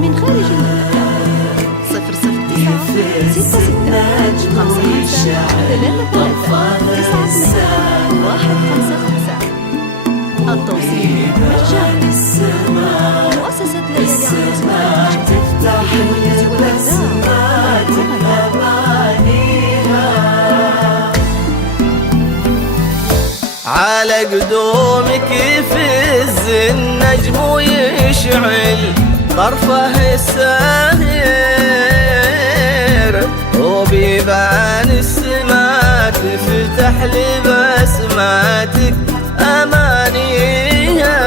من خارج المملكة 00666339155. التوصيل مجاني. مؤسسة ليالي عروس تفتح على قدومك يفز النجم ويشعل طرفه الساهر، وبيبان السما تفتح لبسماتك أمانيها،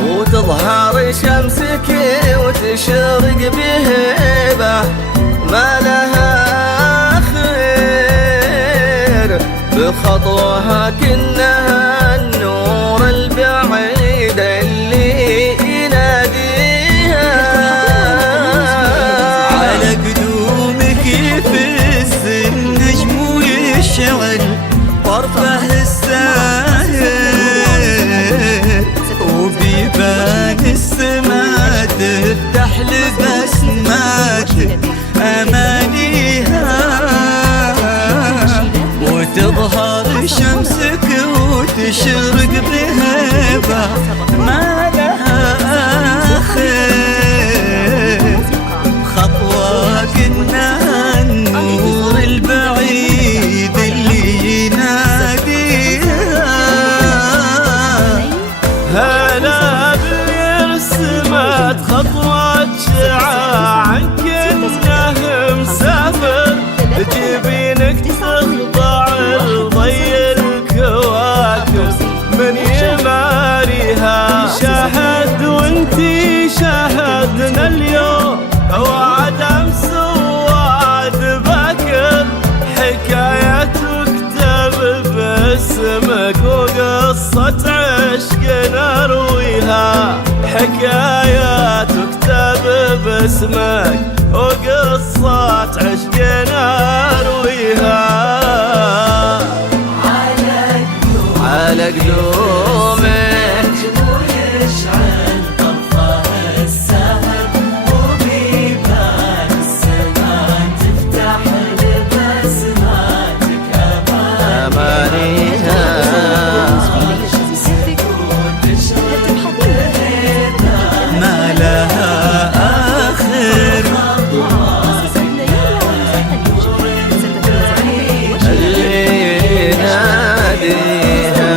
وتظهر شمسك وتشرق بهبة ما لها خير، بخطوها كأنها النور البعيد اللي يناديها. على قدومك يفز النجم ويشعل طرفه الساهر، وبيبان السما تفتح لبسماتك أمانيها، وتظهر شمسك وتشرق بهبة ما لها آخر، خطواك إنها النور البعيد اللي يناديها. هلا برسمت خطوات شعاع كأنه مسافر، جبينك تخضع لضي الكواكب من يماريها. شاهد وانتي شاهدنا اليوم وعد امس ووعد باكر، حكاية تكتب باسمك وقصة عشق نرويها، حكاية تكتب باسمك وقصة عشق نرويها. على قدومك ويشعل طرفه السهر، وبيبان السما تفتح لبسماتك أمانيها. ما لها آخر، اللي يناديها.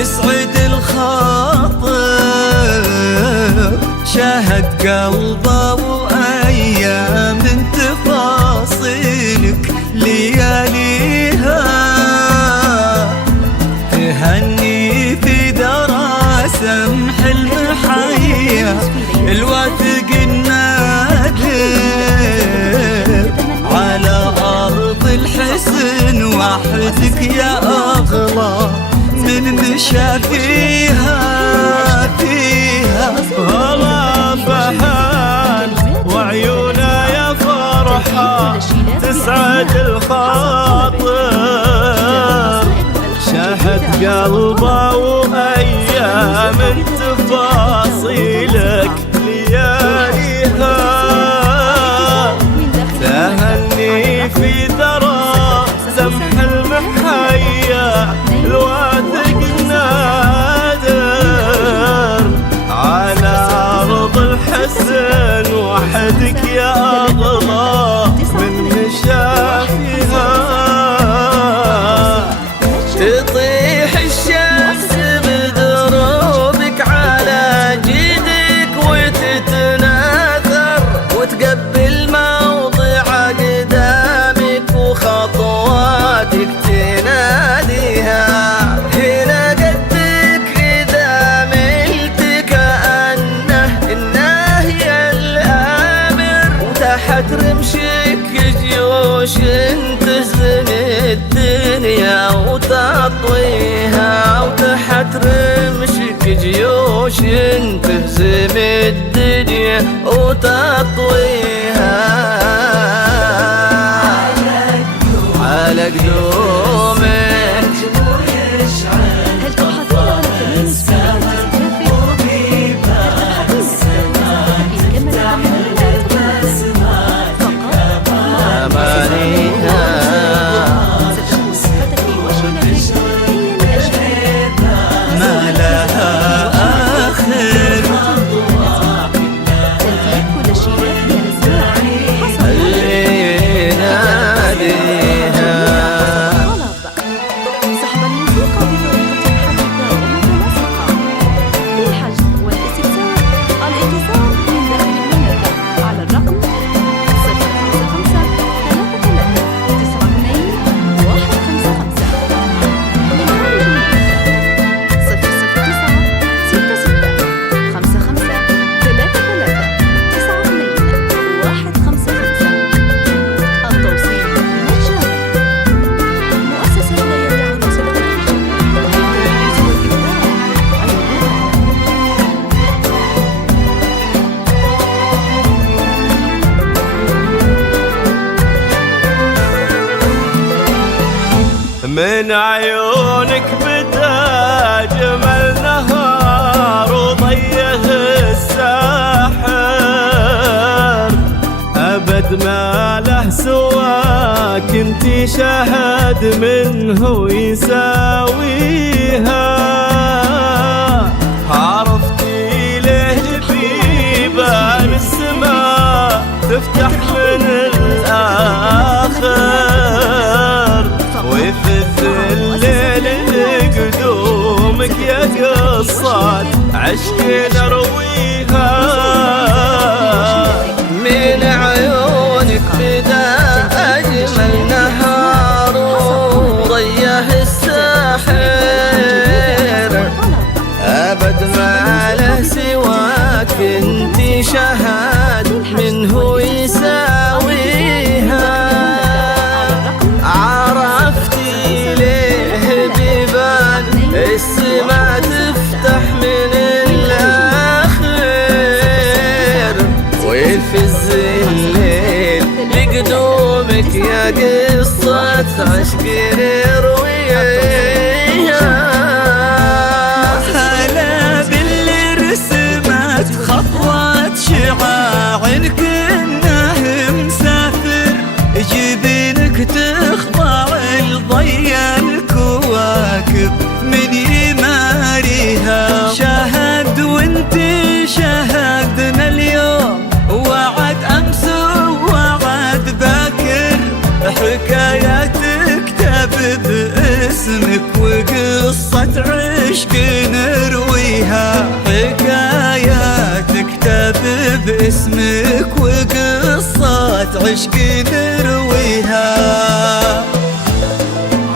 تسعد الخاطر، شاهد قلبه وأيام تفاصيلك لياليها، تهني في درى سمح المحيا الواثق النادر، على أرض الحسن وحدك يا أغلى من مشى فيها هلا فهان وعيونا يا فرحة تسعد الخاطر، شاهد قلبه وأيام تفاصيلك لياليها، تهني في ذرى سمح المحيا الواثق النادر، على أرض الحسن وحدك يا أغلى من مشى فيها، تطيح الشمس بدروبك على جيدك وتتناثر، وتقبل موضع قدامك وخطواتك تناديها، هنا قدك إذا ملت كأنه الناهي الآمر، وتحت رمشك جيوش تهزم الدنيا وتطويها، وتحت رمشك جيوش تهزم الدنيا وتطويها، على قدومك هل تبحثون عن التمييز في أمانيها ما لها آخر، اللي يناديها سحب الموسيقى بطريقة حديثة ومتناسقة للحجز والاستفسار الاتصال من داخل المملكة على الرقم 005 من عيونك بدا جمل نهار وضيه الساحر، أبد ما له سواك انتي شهد منه يساويها، عرفتي ليه بيبان السماء تفتح من الآخر، وفي الليل قدومك يا قصات عشق نرويها، من عيونك بدا أجمل نهار وضيه الساحر، أبد ما له سواك انتي شهد منه يساويها، عرفتي ليه بيبان السما تفتح من الآخر، قصة عشق نرويها، حكاية تكتب باسمك وقصة عشق نرويها.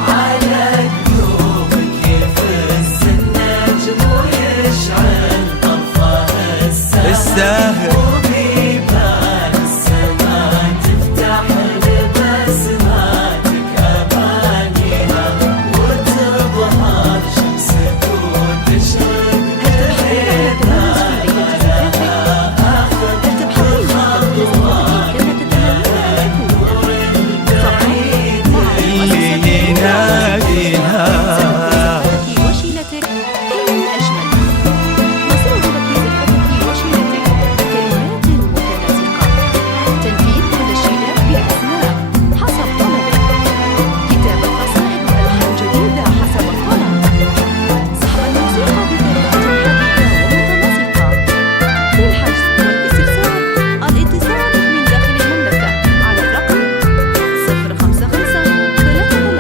على قلوبك يفز النجم ويشعل طرفه الساهر، وبيبان السماء تفتح لبسماتك أمانيها، وتظهر شمسك وتشرق لحيتها. وشيلتك هي الأجمل. مسار تركيز الخطط وشيلتك كلمات متناسقة، تنفيذ التشكيلات بأسماء حسب طلبك، كتابة قصائد وألحان جديدة حسب الطلب، سحب الموسيقى بطريقة حديثة ومتناسقة. للحجز والاستفسار الاتصال من داخل المملكة على الرقم 055 33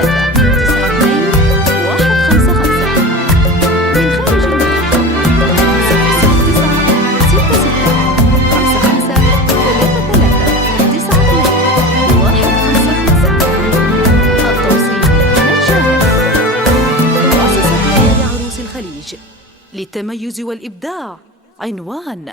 92 155. من خارج المملكة 069 66 55 33 92 155. التوصيل مجانا. مؤسسة ليالي عروس الخليج للتميز والإبداع عنوان